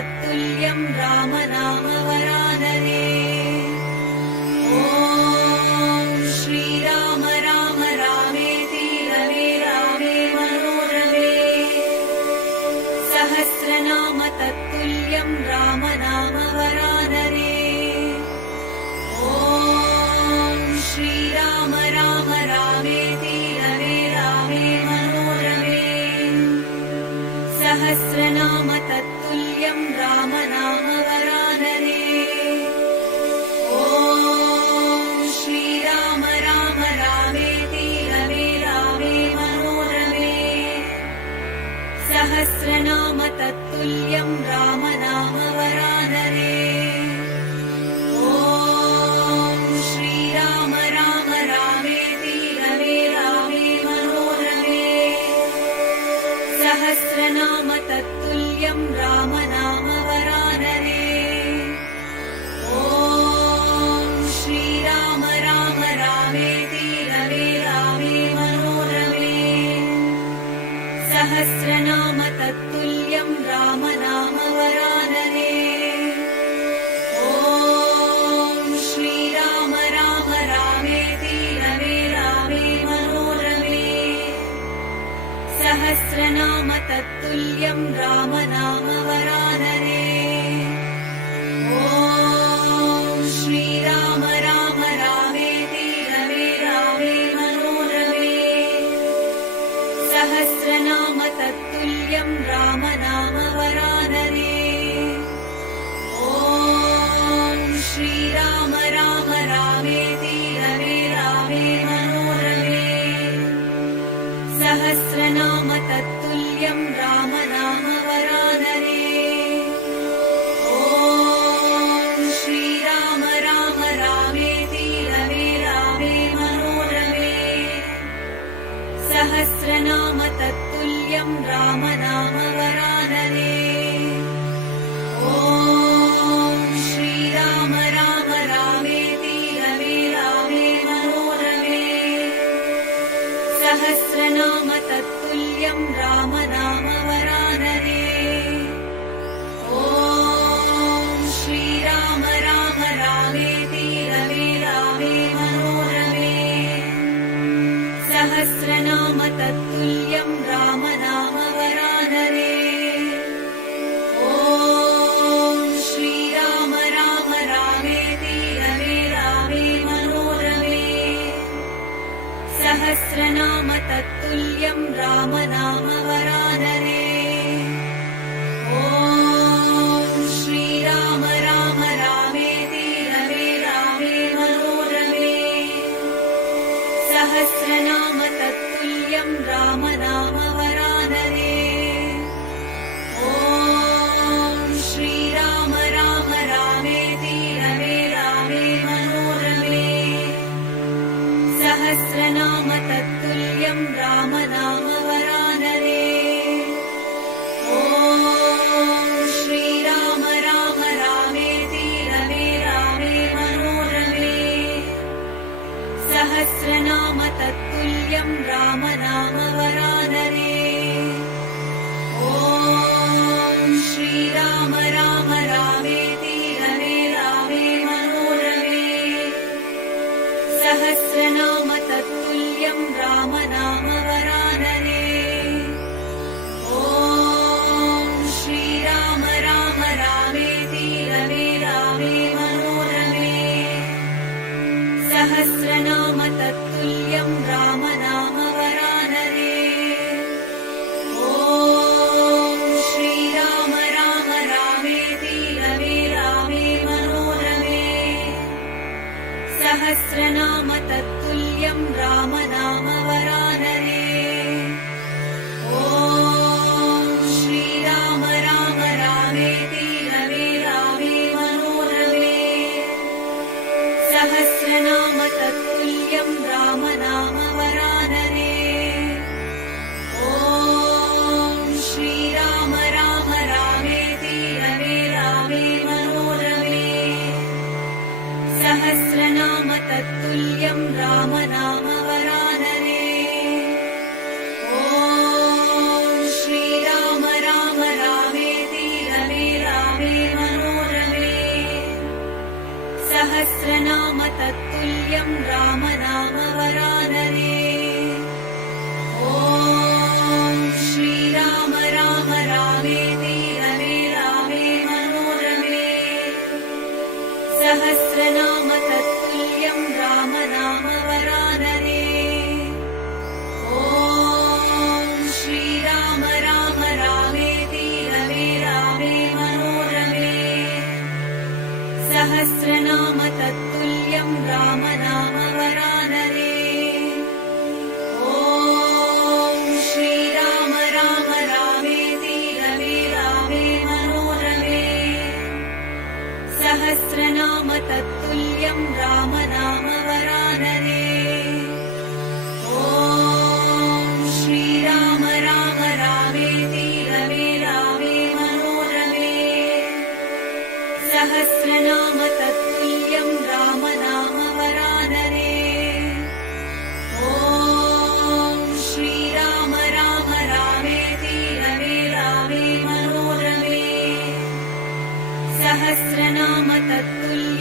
तत्तुल्यं रामनामवरानने। ॐ श्रीराम राम रामेति रमे रामे मनोरमे। सहस्रनाम तत्तुल्यं रामनामवरानने। ॐ श्रीराम राम रामेति रमे रामे मनोरमे। सहस्रनाम तत्तुल्यं रामनामवरानने। ॐ श्रीराम राम रामेति रमे रामे मनोरमे। सहस्रनाम तत्तुल्यं रामनामवरानने। ॐ श्रीराम राम रामेति रमे रामे मनोरमे। सहस्रनाम तत्तुल्यं रामनामवरानने। ॐ श्रीराम राम रामेति रमे रामे मनोरमे। सहस्रनाम तत्तुल्यं रामनामवरानने। ॐ श्रीराम राम रामेति रमे रामे मनोरमे। सहस्रनाम तत्तुल्यं रामनामवरानने। ॐ श्रीराम राम रामेति रमे रामे मनोरमे। सहस्रनाम तत्तुल्यं रामनामवरानने। ॐ श्रीराम राम रामेति रमे रामे मनोरमे। सहस्रनाम तत्तुल्यं रामनामवरानने। ॐ श्रीराम राम रामेति रमे रामे मनोरमे। सहस्रनाम तत्तुल्यं रामनामवरानने। ॐ श्रीराम राम रामेति रमे रामे मनोरमे। सहस्रनाम तत्तुल्यं रामनामवरानने। ॐ श्रीराम राम रामेति रमे रामे मनोरमे। सहस्रनाम तत्तुल्यं रामनामवरानने। ॐ श्रीराम राम रामेति रमे रामे मनोरमे। सहस्रनाम तत्तुल्यं रामनामवरानने। ॐ श्रीराम राम रामेति रमे रामे मनोरमे। सहस्रनाम तत्तुल्यं रामनामवरानने। ॐ श्रीराम राम रामेति रमे रामे मनोरमे। सहस्रनाम तत्तुल्यं रामनामवरानने।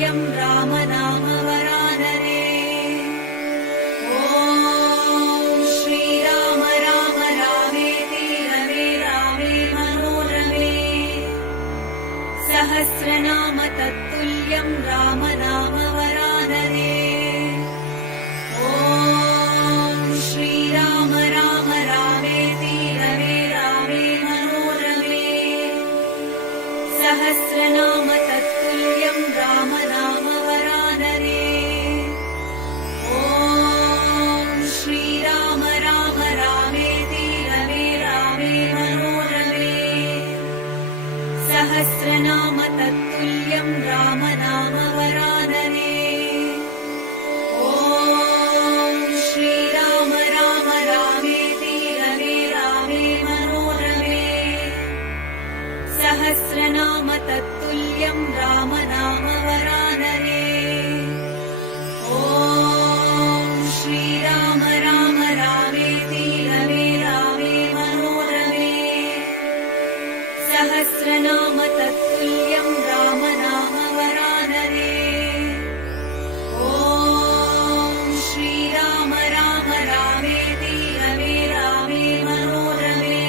तत्तुल्यं राम नाम वरानने। ॐ श्रीराम राम रामेति रमे रामे मनोरमे। सहस्रनाम तत्तुल्यं राम नाम वरानने। ॐ श्रीराम राम रामेति रमे रामे मनोरमे। सहस्रनाम तत्तुल्यं राम नाम वरानने। ॐ श्रीराम राम रामेति रमे रामे मनोरमे। सहस्रनाम तत्तुल्यं राम नाम वरानने। ॐ श्रीराम राम रामेति रमे रामे मनोरमे। सहस्रनाम तत्तुल्यं राम नाम वरानने। ॐ श्रीराम राम रामेति रमे रामे मनोरमे। सहस्रनाम तत्तुल्यं राम नाम वरानने। ॐ श्रीराम राम रामेति रमे रामे मनोरमे।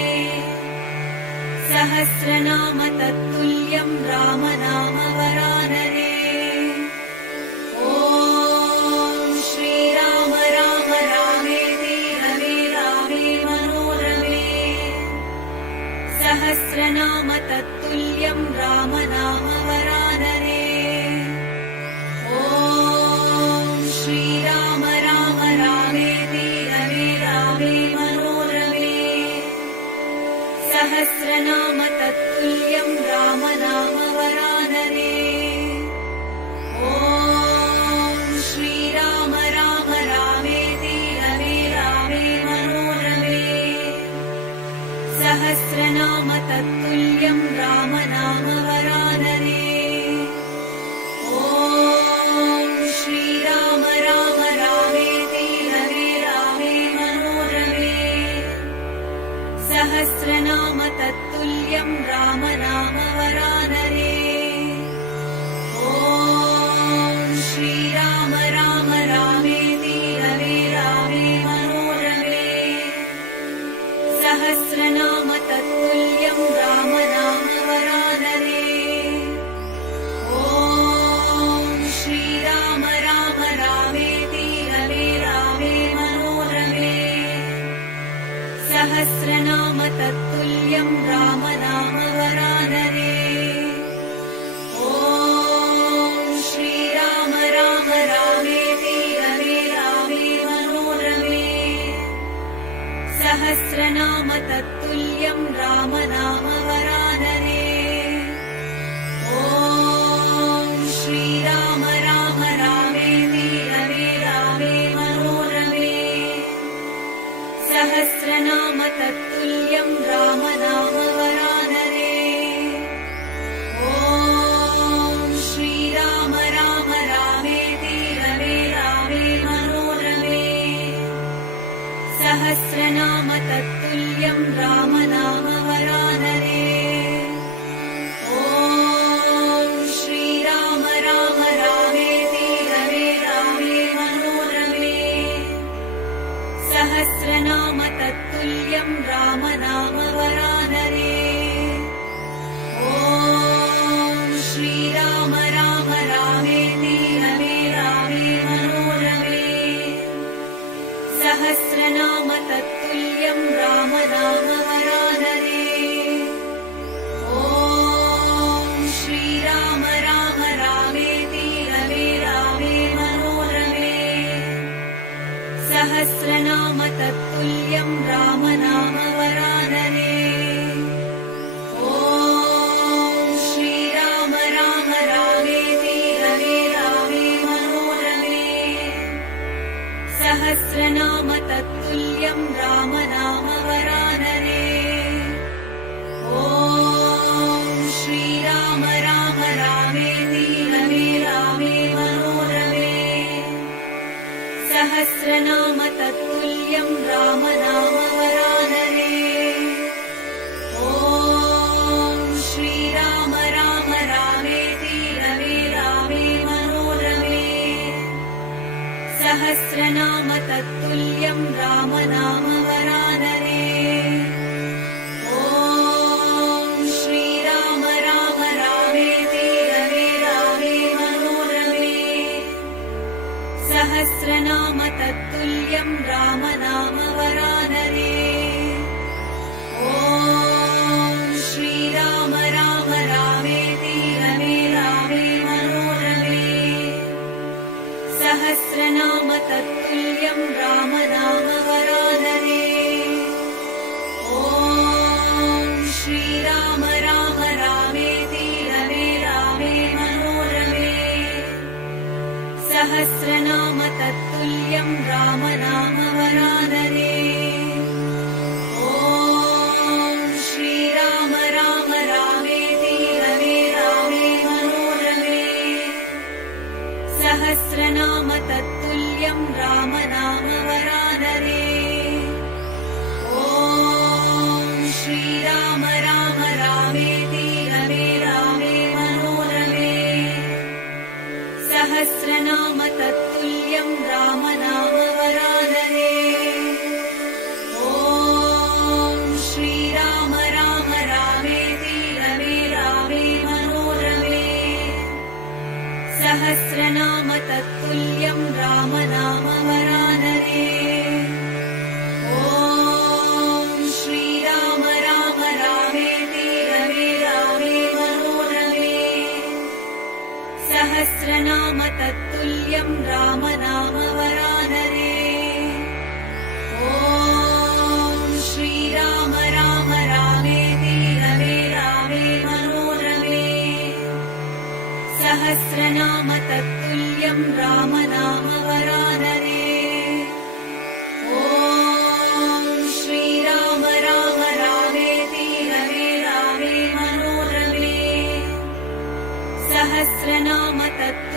सहस्रनाम तत्तुल्यं राम नाम वरानने। ॐ श्रीराम राम रामेति रमे रामे मनोरमे। सहस्रनाम तत्तुल्यं राम नाम वरानने। ॐ श्रीराम राम रामेति रमे रामे मनोरमे। सहस्रनाम तत्तुल्यं राम नाम वरानने। ॐ श्रीराम राम रामेति रमे रामे मनोरमे। सहस्रनाम तत्तुल्यं राम नाम वरानने। ॐ श्रीराम राम रामेति रमे रामे मनोरमे। सहस्रनाम तत्तुल्यं राम नाम वरानने। ॐ श्रीराम राम रामेति रमे रामे मनोरमे। सहस्रनाम तत्तुल्यं राम नाम वरानने। ॐ श्रीराम राम रामेति रमे रामे मनोरमे। सहस्रनाम तत्तुल्यं राम नाम वरानने। ॐ श्रीराम राम रामेति रमे रामे मनोरमे। सहस्रनाम तत्तुल्यं राम नाम वरानने। ॐ श्रीराम राम रामेति रमे रामे मनोरमे। सहस्रनाम तत्तुल्यं राम नाम वरानने। ॐ श्रीराम राम रामेति रमे रामे मनोरमे। सहस्रनाम तत्तुल्यं राम नाम वरानने। ॐ श्रीराम राम रामेति रमे रामे मनोरमे। सहस्रनाम तत्तुल्यं राम नाम वरानने। ॐ श्रीराम राम रामेति रमे रामे मनोरमे। सहस्रनाम तत्तुल्यं राम नाम वरानने। ॐ श्रीराम राम रामेति रमे रामे मनोरमे। सहस्रनाम तत्तुल्यं राम नाम वरानने।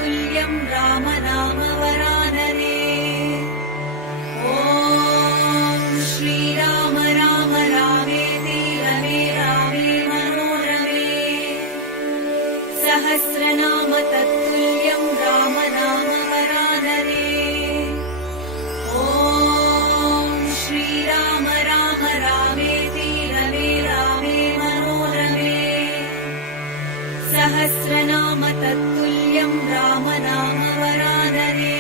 तत्तुल्यं राम नाम वरानने। ॐ श्रीराम राम रामेति रमे रामे मनोरमे। सहस्रनाम तत्तुल्यं राम नाम वरानने। ॐ श्रीराम राम रामेति रमे रामे मनोरमे। सहस्रनाम तत्तुल्यं राम नाम वरानने।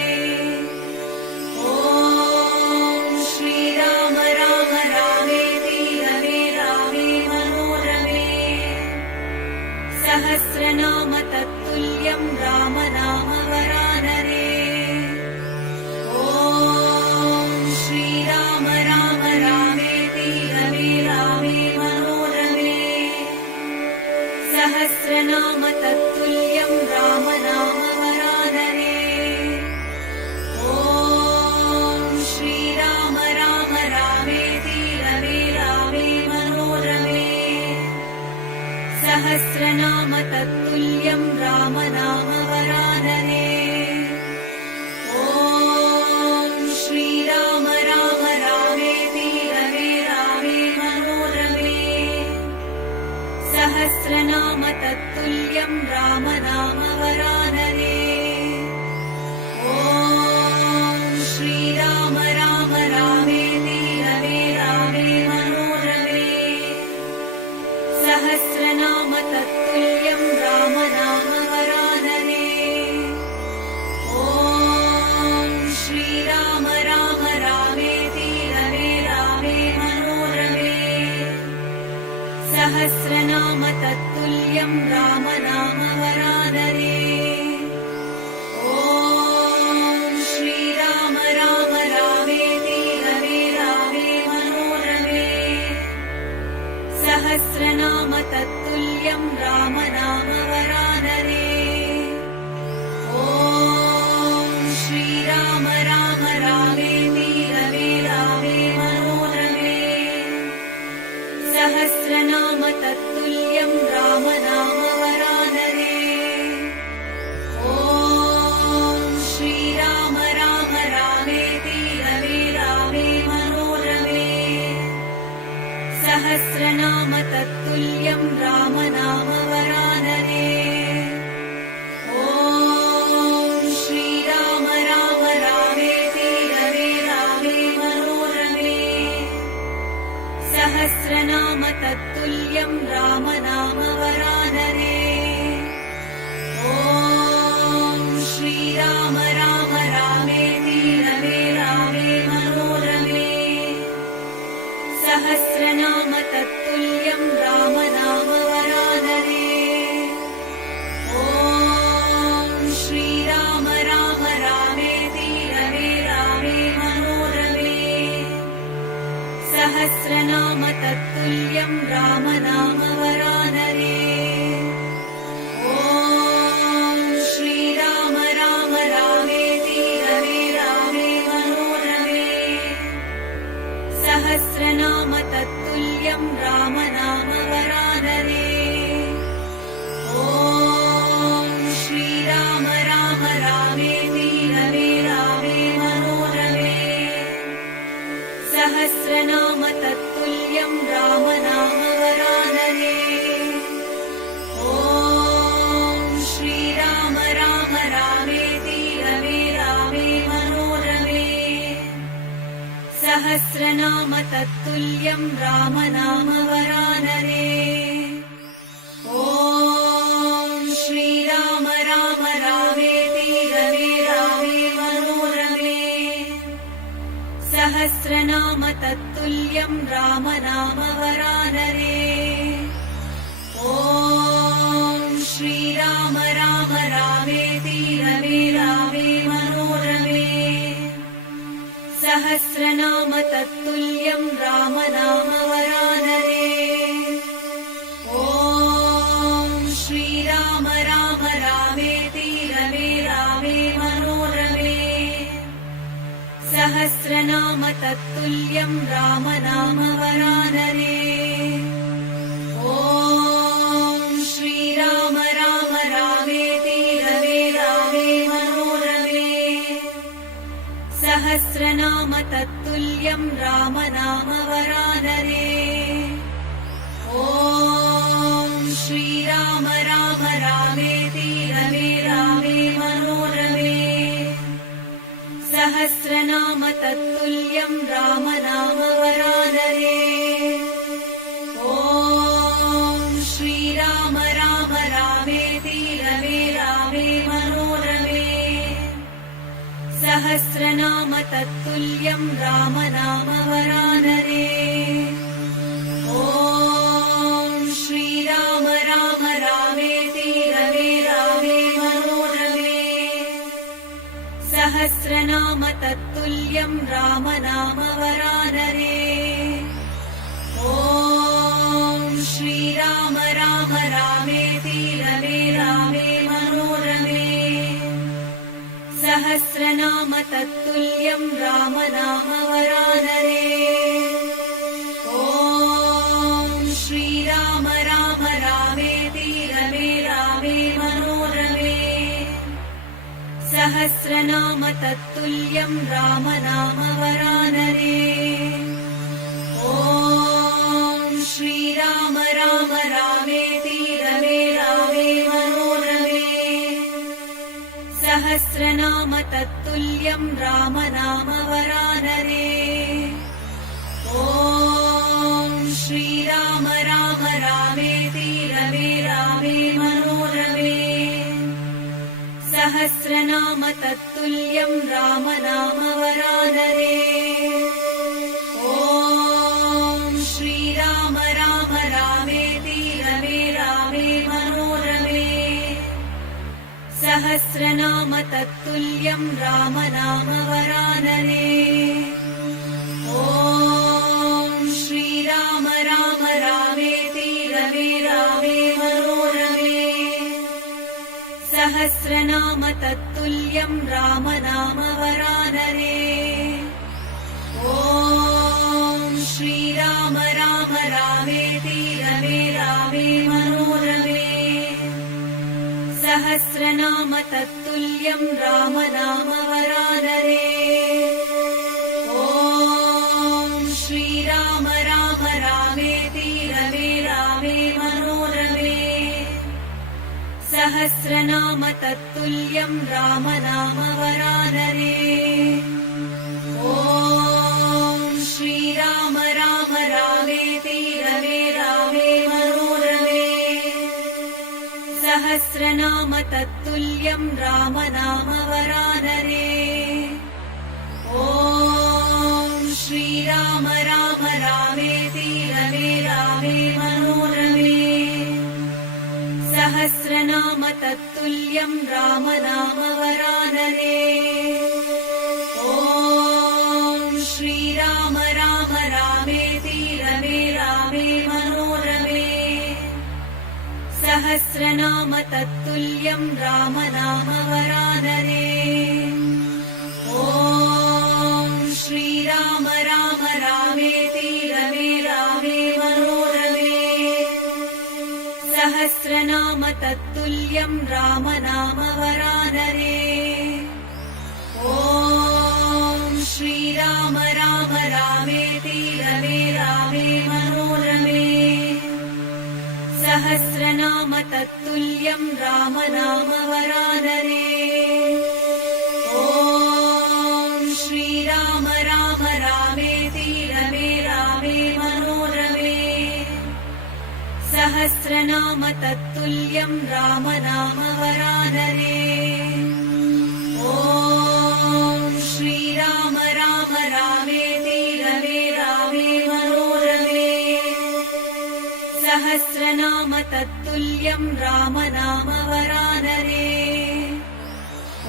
ॐ श्रीराम राम रामेति रमे रामे मनोरमे। सहस्रनाम तत्तुल्यं राम नाम वरानने। ॐ श्रीराम राम रामेति रमे रामे मनोरमे। सहस्रनाम तत्तुल्यं राम नाम वरानने। ॐ श्रीराम राम रामेति रमे रामे मनोरमे। सहस्रनाम तत्तुल्यं राम नाम वरानने। ॐ श्रीराम राम रामेति रमे रामे मनोरमे। सहस्रनाम तत्तुल्यं राम नाम वरानने। ॐ श्रीराम राम रामेति रमे रामे मनोरमे। सहस्रनाम तत्तुल्यं राम नाम वरानने। ॐ श्रीराम राम रामेति रमे रामे मनोरमे। सहस्रनाम तत्तुल्यं राम नाम वरानने। ॐ श्रीराम राम रामेति रमे रामे मनोरमे। सहस्रनाम तत्तुल्यं राम नाम वरानने। ॐ श्रीराम राम रामेति रमे रामे मनोरमे। सहस्रनाम तत्तुल्यं राम नाम वरानने। ॐ श्रीराम राम रामेति रमे रामे मनोरमे। सहस्रनाम तत्तुल्यं राम नाम वरानने। ॐ श्रीराम राम रामेति रमे रामे मनोरमे। सहस्रनाम तत्तुल्यं राम नाम वरानने। ॐ श्रीराम राम रामेति रमे रामे मनोरमे। सहस्रनाम तत्तुल्यं राम नाम वरानने। ॐ श्रीराम राम रामेति रमे रामे मनोरमे। सहस्रनाम तत्तुल्यं राम नाम वरानने। ॐ श्रीराम राम रामेति रमे रामे मनोरमे। सहस्रनाम तत्तुल्यं राम नाम वरानने। ॐ श्रीराम राम रामेति रमे रामे मनोरमे। सहस्रनाम तत्तुल्यं राम नाम वरानने। ॐ श्रीराम राम रामेति रमे रामे मनोरमे। सहस्रनाम तत्तुल्यं राम नाम वरानने। ॐ श्रीराम राम रामेति रमे रामे मनोरमे। सहस्रनाम तत्तुल्यं राम नाम वरानने। ॐ श्रीराम राम रामेति रमे रामे मनोरमे। सहस्रनाम तत्तुल्यं राम नाम वरानने। ॐ श्रीराम राम रामेति रमे रामे मनोरमे। सहस्रनाम तत्तुल्यं राम नाम वरानने। ॐ श्रीराम राम रामेति रमे रामे तत्तुल्यं राम नाम वरानने। ॐ श्रीराम राम रामेति रमे रामे मनोरमे। सहस्रनाम तत्तुल्यं राम नाम वरानने। ॐ श्रीराम राम रामेति रमे रामे मनोरमे। सहस्रनाम तत्तुल्यं राम नाम वरानने। ॐ श्रीराम राम रामेति रमे रामे मनोरमे। सहस्रनाम तत्तुल्यं राम नाम वरानने। ॐ श्रीराम राम रामेति रमे रामे मनोरमे। सहस्रनाम तत्तुल्यं राम नाम वरानने। ॐ श्रीराम राम रामेति रमे रामे मनोरमे। सहस्रनाम तत्तुल्यं राम नाम वरानने। ॐ श्रीराम राम रामेति रमे रामे मनोरमे। सहस्रनाम तत्तुल्यं राम नाम वरानने। ॐ श्रीराम राम रामेति रमे रामे मनोरमे। सहस्रनाम तत्तुल्यं राम नाम वरानने। ॐ श्रीराम राम रामेति रमे रामे मनोरमे। सहस्रनाम तत्तुल्यं राम नाम वरानने। ॐ श्रीराम राम रामेति रमे रामे मनोरमे। सहस्रनाम तत्तुल्यं राम नाम वरानने। ॐ श्रीराम राम रामेति रमे रामे मनोरमे। सहस्रनाम तत्तुल्यं राम नाम वरानने। ॐ श्रीराम राम रामेति रमे रामे मनोरमे। सहस्रनाम तत्तुल्यं राम नाम वरानने। ॐ श्रीराम राम रामेति रमे रामे मनोरमे। सहस्रनाम तत्तुल्यं राम नाम वरानने। ॐ श्रीराम राम रामेति रमे रामे मनोरमे। सहस्रनाम तत्तुल्यं राम नाम वरानने। ॐ श्रीराम राम रामेति रमे रामे मनोरमे। सहस्रनाम तत्तुल्यं राम नाम वरानने। ॐ श्रीराम राम रामेति रमे रामे मनोरमे। सहस्रनाम तत्तुल्यं राम नाम वरानने। ॐ श्रीराम राम रामेति रमे रामे मनोरमे। सहस्रनाम तत्तुल्यं राम नाम वरानने। ॐ श्रीराम राम रामेति रमे रामे मनोरमे। सहस्रनाम तत्तुल्यं राम नाम वरानने। ॐ श्रीराम राम रामेति रमे रामे मनोरमे। सहस्रनाम तत्तुल्यं राम नाम वरानने।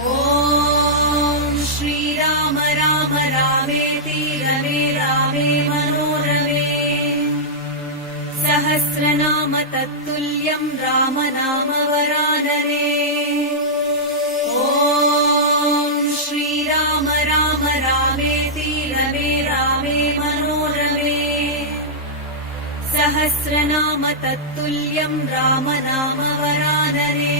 ॐ श्रीराम राम रामेति रमे रामे मनोरमे। सहस्रनाम तत्तुल्यं राम नाम वरानने। ॐ श्रीराम राम रामेति रमे रामे मनोरमे। सहस्रनाम तत्तुल्यं राम नाम वरानने।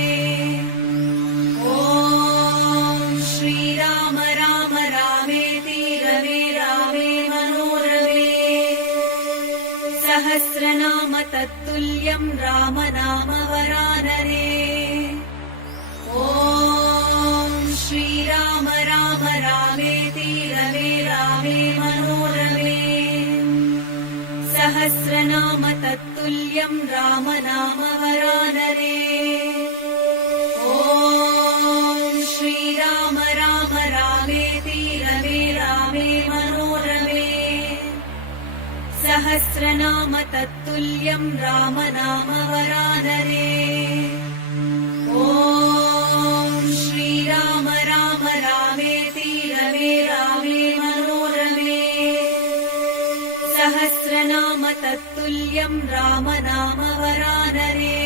ॐ श्रीराम राम रामेति रमे रामे मनोरमे। सहस्रनाम तत्तुल्यं राम नाम वरानरे। ॐ श्रीराम राम रामेति रमे रामे मनोरमे। सहस्रनाम तत्तुल्यं राम नाम वरानरे। ॐ श्रीराम राम रामेति रमे रामे मनोरमे। सहस्रनाम तत्तुल्यं राम नाम वरानरे। ॐ श्रीराम राम रामेति रमे रामे मनोरमे। सहस्रनाम तत्तुल्यं राम नाम वरानरे।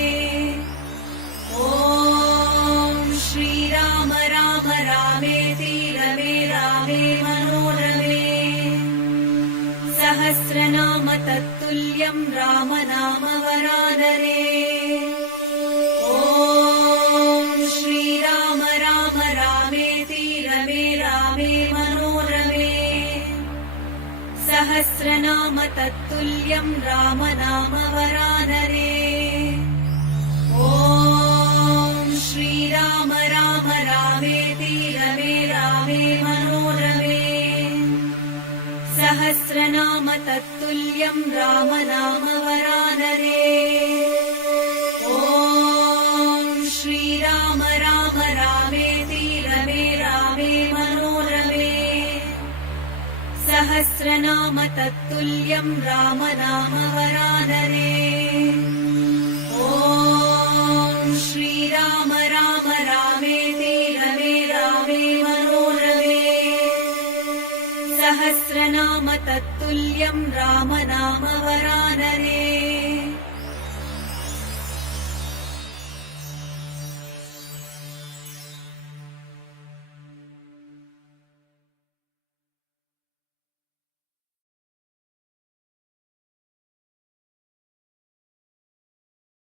ॐ श्रीराम राम रामेति रमे रामे मनोरमे। सहस्रनाम तत्तुल्यं राम नाम वरानरे। ॐ श्रीराम राम रामेति रमे रामे मनोरमे। सहस्रनाम तत्तुल्यं राम नाम वरानरे। ॐ श्रीराम राम रामेति रमे रामे मनोरमे। सहस्रनाम तत्तुल्यं राम नाम वरानरे। ॐ श्रीराम राम रामेति रमे रामे मनोरमे। सहस्रनाम तत्तुल्यं राम नाम वरानरे। ॐ श्रीराम राम रामेति रमे रामे मनोरमे। सहस्रनाम तत्तुल्यं राम नाम वरानरे।